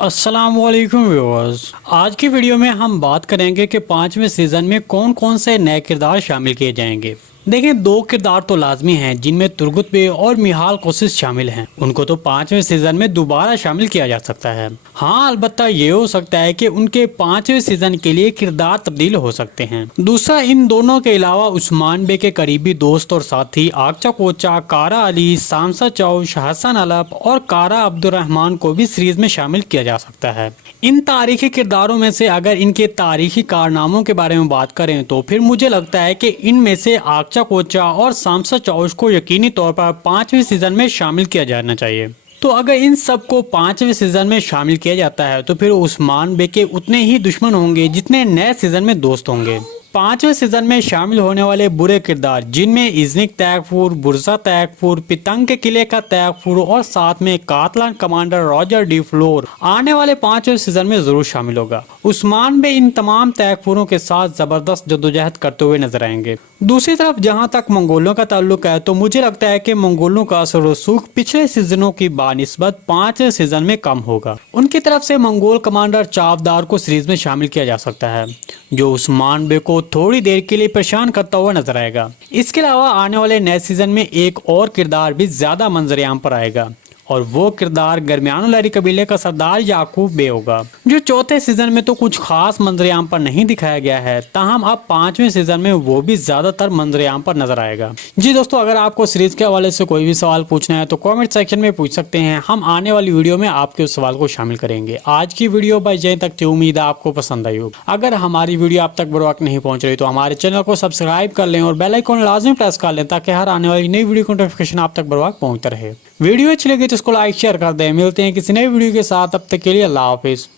अस्सलाम वालेकुम व्यूअर्स। आज की वीडियो में हम बात करेंगे कि 5वें सीज़न में कौन कौन से नए किरदार शामिल किए जाएंगे। देखिए, दो किरदार तो लाजमी हैं जिनमें तुर्गुत बे और मिहाल कोशिश शामिल हैं। उनको तो 5वें सीज़न में दोबारा शामिल किया जा सकता है। हाँ, अलबत्ता ये हो सकता है कि उनके 5वें सीज़न के लिए किरदार तब्दील हो सकते हैं। दूसरा, इन दोनों के अलावा उस्मान बे के करीबी दोस्त और साथी आकचा कोचा, कारा अली, सामसा चौश, हसन अलप और कारा अब्दुर्रहमान को भी सीरीज में शामिल किया जा सकता है। इन तारीखी किरदारों में से अगर इनके तारीखी कारनामों के बारे में बात करें तो फिर मुझे लगता है कि इनमें से आकचा कोचा और सामसा चौश को यकीनी तौर पर 5वें सीजन में शामिल किया जाना चाहिए। तो अगर इन सब को 5वें सीजन में शामिल किया जाता है तो फिर उस्मान बे के उतने ही दुश्मन होंगे जितने नए सीजन में दोस्त होंगे। 5वें सीजन में शामिल होने वाले बुरे किरदार, जिनमें इज़निक तैगफूर, बुरजा तैगफूर, पितंग के किले का तैगफूर और साथ में कातलान कमांडर रॉजर डी फ्लोर आने वाले 5वें सीजन में जरूर शामिल होगा। उस्मान बे इन तमाम तैगफूरों के साथ जबरदस्त जद्दोजहद करते हुए नजर आएंगे। दूसरी तरफ जहां तक मंगोलों का ताल्लुक है तो मुझे लगता है कि मंगोलों का असर रसूख पिछले सीजनों की बानिस्बत 5वें सीजन में कम होगा। उनकी तरफ से मंगोल कमांडर चावदार को सीरीज में शामिल किया जा सकता है, जो उस्मान बे को थोड़ी देर के लिए परेशान करता हुआ नजर आएगा। इसके अलावा आने वाले नए सीजन में एक और किरदार भी ज्यादा मंजरेआम पर आएगा और वो किरदार गरमियानो लहरी कबीले का सरदार याकूब बे होगा, जो चौथे सीजन में तो कुछ खास मंजरेआम पर नहीं दिखाया गया है, ताहम अब 5वें सीजन में वो भी ज्यादातर मंजरेआम पर नजर आएगा। जी दोस्तों, अगर आपको सीरीज के हवाले से कोई भी सवाल पूछना है तो कमेंट सेक्शन में पूछ सकते हैं। हम आने वाली वीडियो में आपके उस सवाल को शामिल करेंगे। आज की वीडियो बस यहीं तक थी, उम्मीद है आपको पसंद आई हो। अगर हमारी वीडियो आप तक बर वक्त नहीं पहुंच रही तो हमारे चैनल को सब्सक्राइब कर लें और बेल आइकन लाजमी प्रेस कर लें ताकि हर आने वाली नई वीडियो की नोटिफिकेशन आप तक बर वक्त पहुंचता रहे। वीडियो अच्छी लगी तो इसको लाइक शेयर कर दें। मिलते हैं किसी नई वीडियो के साथ, तब तक के लिए अल्लाह हाफिज।